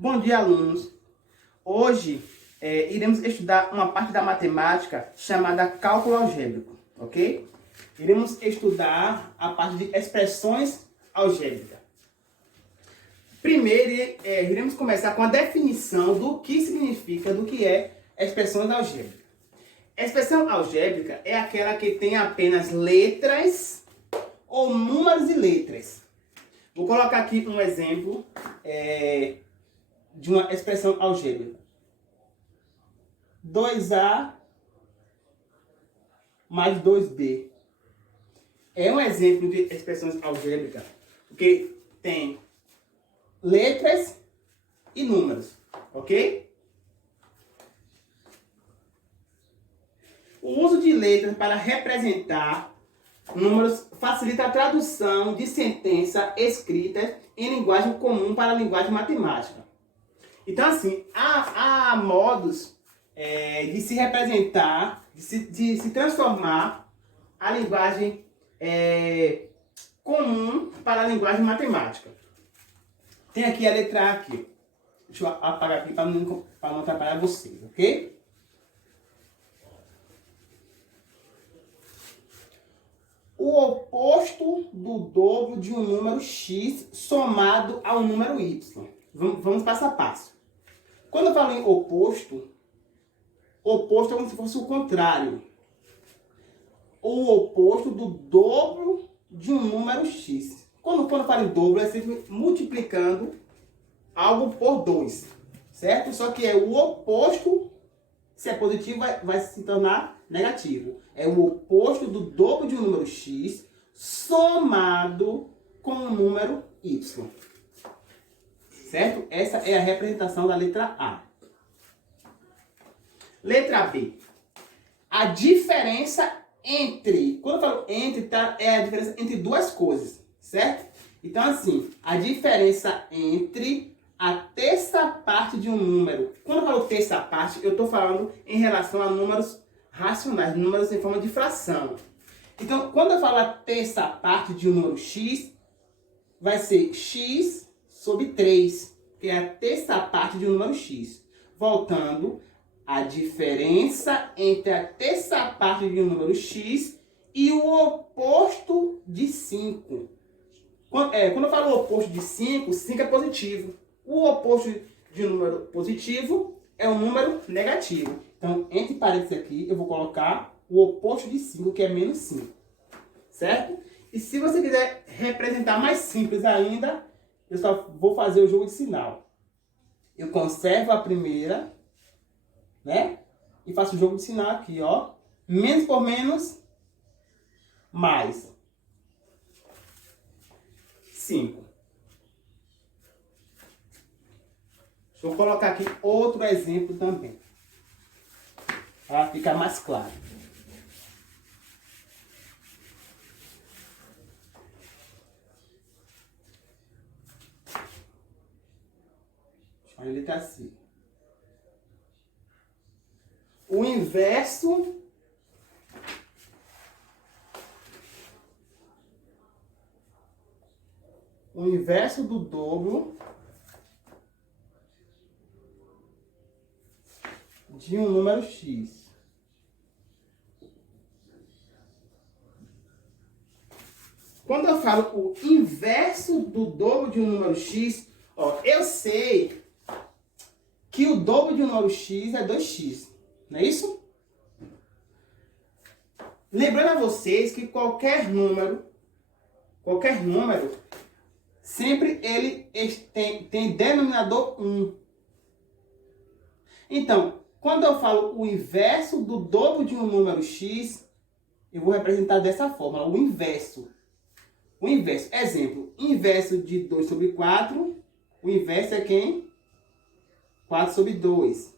Bom dia, alunos. Hoje iremos estudar uma parte da matemática chamada cálculo algébrico, ok? Iremos estudar a parte de expressões algébricas. Primeiro, iremos começar com a definição do que significa, do que é expressões algébricas. Expressão algébrica é aquela que tem apenas letras ou números e letras. Vou colocar aqui um exemplo de uma expressão algébrica. 2A mais 2B. É um exemplo de expressões algébricas, porque tem letras e números, ok? O uso de letras para representar números facilita a tradução de sentença escrita em linguagem comum para a linguagem matemática. Então, assim, há modos de se representar, de se transformar a linguagem comum para a linguagem matemática. Tem aqui a letra A aqui. Deixa eu apagar aqui para não atrapalhar vocês, ok? O oposto do dobro de um número x somado ao número y. Vamos passo a passo. Quando eu falo em oposto, oposto é como se fosse o contrário. O oposto do dobro de um número x. Quando eu falo em dobro, é sempre multiplicando algo por 2. Certo? Só que é o oposto, se é positivo, vai se tornar negativo. É o oposto do dobro de um número x somado com um número y. Certo? Essa é a representação da letra A. Letra B. A diferença entre... Quando eu falo entre, é a diferença entre duas coisas. Certo? Então, assim, a diferença entre a terça parte de um número. Quando eu falo terça parte, eu estou falando em relação a números racionais, números em forma de fração. Então, quando eu falo a terça parte de um número x, vai ser x sobre 3, que é a terça parte de um número x. Voltando, a diferença entre a terça parte de um número x e o oposto de 5. Quando eu falo o oposto de 5, 5 é positivo. O oposto de um número positivo é um número negativo. Então, entre parênteses aqui, eu vou colocar o oposto de 5, que é menos 5. Certo? E se você quiser representar mais simples ainda, eu só vou fazer o jogo de sinal. Eu conservo a primeira, né? E faço o jogo de sinal aqui, ó. Menos por menos, mais 5. Deixa eu colocar aqui outro exemplo também, para ficar mais claro. Olha a letra C. O inverso do dobro de um número x. Quando eu falo o inverso do dobro de um número x, ó, eu sei que o dobro de um número x é 2x. Não é isso? Lembrando a vocês que qualquer número, sempre ele tem denominador 1. Então, quando eu falo o inverso do dobro de um número x, eu vou representar dessa forma, o inverso. O inverso, exemplo, inverso de 2 sobre 4, o inverso é quem? 4 sobre 2.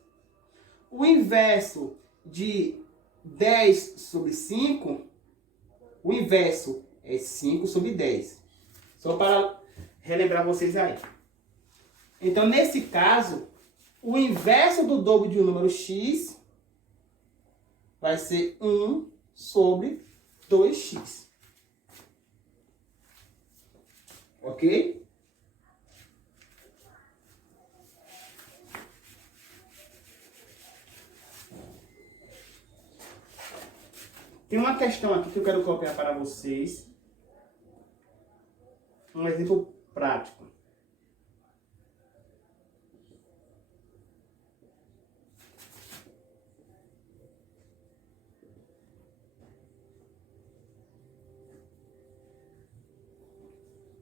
O inverso de 10 sobre 5, o inverso é 5 sobre 10. Só para relembrar vocês aí. Então, nesse caso, o inverso do dobro de um número x vai ser 1 sobre 2x. Ok? Tem uma questão aqui que eu quero copiar para vocês. Um exemplo prático.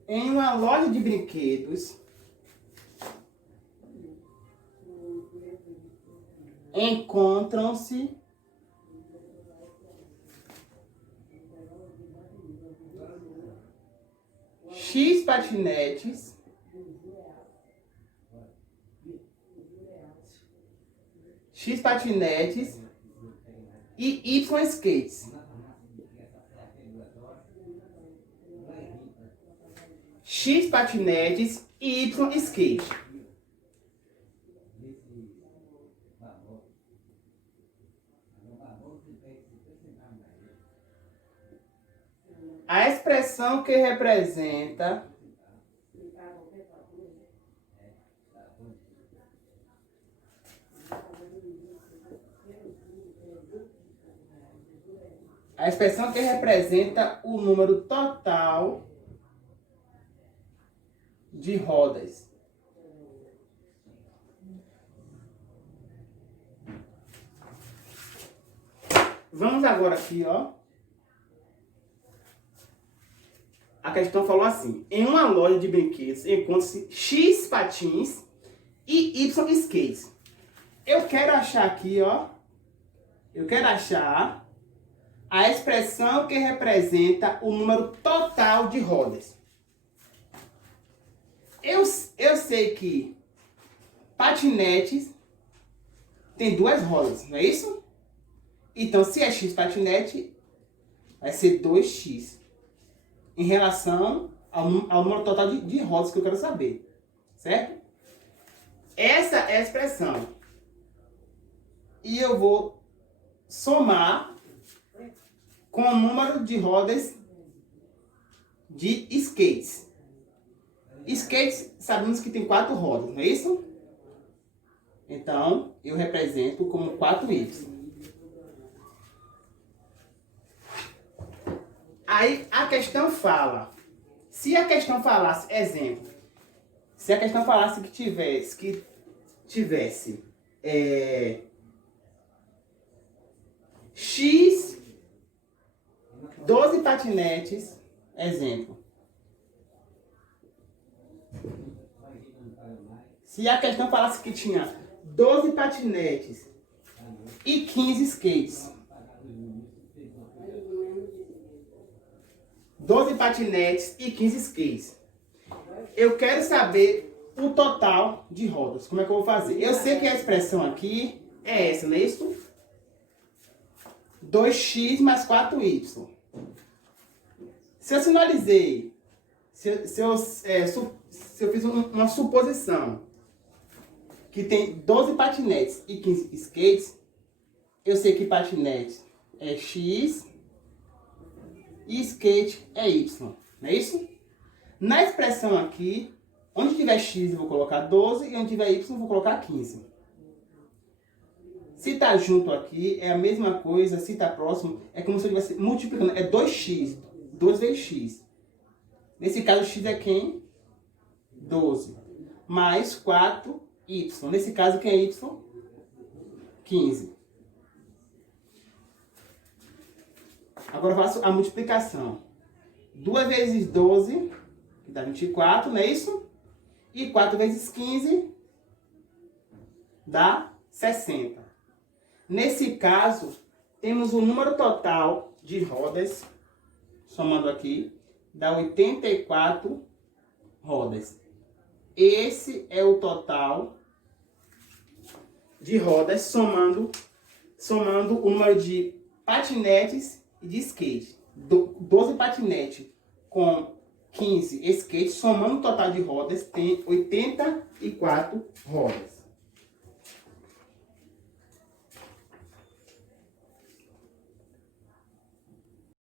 Em uma loja de brinquedos, encontram-se X patinetes e Y skates. X patinetes e Y skate. A expressão que representa o número total de rodas. Vamos agora aqui, ó. A questão falou assim: em uma loja de brinquedos encontra-se X patins e Y skates. Eu quero achar aqui, ó. Eu quero achar a expressão que representa o número total de rodas. Eu sei que patinetes tem 2 rodas, não é isso? Então, se é X patinete, vai ser 2X. Em relação ao número total de rodas que eu quero saber. Certo? Essa é a expressão. E eu vou somar com o número de rodas de skates. Skates, sabemos que tem 4 rodas, não é isso? Então, eu represento como 4Y. Aí a questão fala, se a questão falasse, exemplo, se a questão falasse que tivesse X 12 patinetes, exemplo. Se a questão falasse que tinha 12 patinetes e 15 skates. 12 patinetes e 15 skates. Eu quero saber o total de rodas. Como é que eu vou fazer? Eu sei que a expressão aqui é essa, não é isso? 2x mais 4y. Se eu sinalizei, se eu fiz uma suposição que tem 12 patinetes e 15 skates, eu sei que patinete é x e skate é y, não é isso? Na expressão aqui, onde tiver x eu vou colocar 12 e onde tiver y eu vou colocar 15. Se está junto aqui, é a mesma coisa, se está próximo, é como se eu estivesse multiplicando, é 2x, 2 vezes x. Nesse caso, x é quem? 12. Mais 4y. Nesse caso, quem é y? 15. Agora eu faço a multiplicação. 2 vezes 12, que dá 24, não é isso? E 4 vezes 15, dá 60. Nesse caso, temos o número total de rodas, somando aqui, dá 84 rodas. Esse é o total de rodas, somando o número de patinetes e de skate. 12 patinetes com 15 skates, somando o total de rodas, tem 84 rodas.